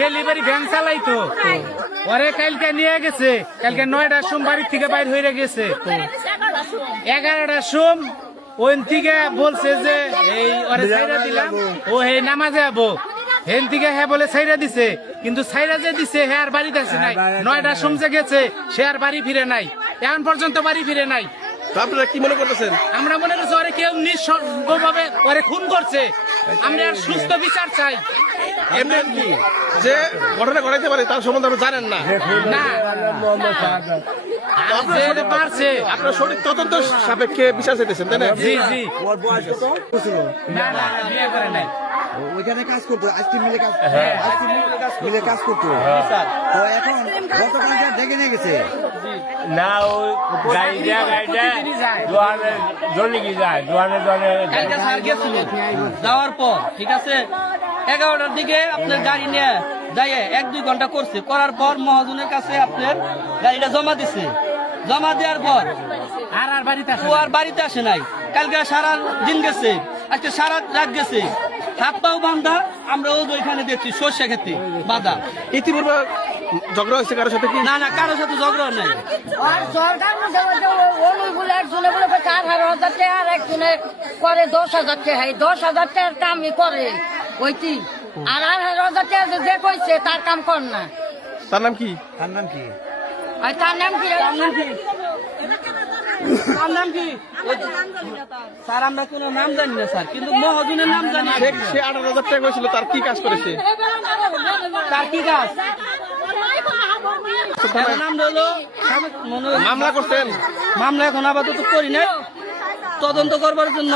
Delivery van চালাই তো ওরে কালকে নিয়ে গেছে, কালকে 9টার সময় বাড়ির থেকে বাইর হয়ে গেছে, 11টার সময় ওইন থেকে বলছে যে এই ওরে ছাইরা দিলাম, ও হে নামাজে যাবো, হেন থেকে হ্যাঁ বলে ছাইরা দিছে, কিন্তু ছাইরা যে দিছে হ্যাঁ আর বাড়িতে আসে নাই, 9টার সময় গেছে, সে আর বাড়ি ফিরে নাই, এখন পর্যন্ত বাড়ি ফিরে নাই। আপনারা কি মনে করতেছেন? আমরা মনে করছি ওরে কেউ নিঃসঙ্গভাবে ওরে খুন করছে, আমরা আর সুস্থ বিচার চাই। এমনি যে ঘটনা ঘটাইতে পারে তার সম্বন্ধে আপনি জানেন না? না, পারছে আপনার শরীর তদন্ত সাপেক্ষে বিচার চাইতেছেন, তাই না? জি জি। ওর বয়স কত ছিল? না না, বিয়ে করে নাই। ওইখানে কাজ করতো, আইসক্রিম মিলে কাজ মিলে কাজ করতো। তো এখন গতকালকে ডেকে নিয়ে গেছে না, ওই গাড়িটা দোয়ানে জলে কি যায়, দোয়ানে কালকে স্যার গেছিল, যাওয়ার পর ঠিক আছে 11টার দিকে আপনার গাড়ি নিয়ে যাই 1-2 ঘন্টা করছে, করার পর মহাজনের কাছে আপনার গাড়িটা জমা দিছে, জমা দেওয়ার পর আর বাড়িতে আসে ও আর বাড়িতে আসে নাই। কালকে সারা দিন গেছে, আজকে সারা রাত গেছে, হাত পাও বান্ধা, আমরা ওইখানে দেখছি সর্ষে খেতে বাঁধা। ইতিপূর্বে ঝগড়া হয়েছে কারোর সাথে কি? না না, কারোর সাথে ঝগড়া নাই। আর সরকার বলে একজনে বলে 4,500 টাকা, আর একজনে করে 10,000 টাকা, 10,000 টাকার কামই করে ওইটি, আর 8,500 টাকা যে কইছে তার কাম কর না। তার নাম কি? তার নাম কি? আর তার নাম কি? তার নাম কি স্যার? আমরা কোনো নাম জানি না স্যার, কিন্তু মহাজনের নাম জানি। সে 18,000 টাকা করেছিল, তার কি কাজ করেছে? তার কি কাজ? নাম হলো মামলা করতেন? মামলা এখন আপাতত করি নাই, তদন্ত করবার জন্য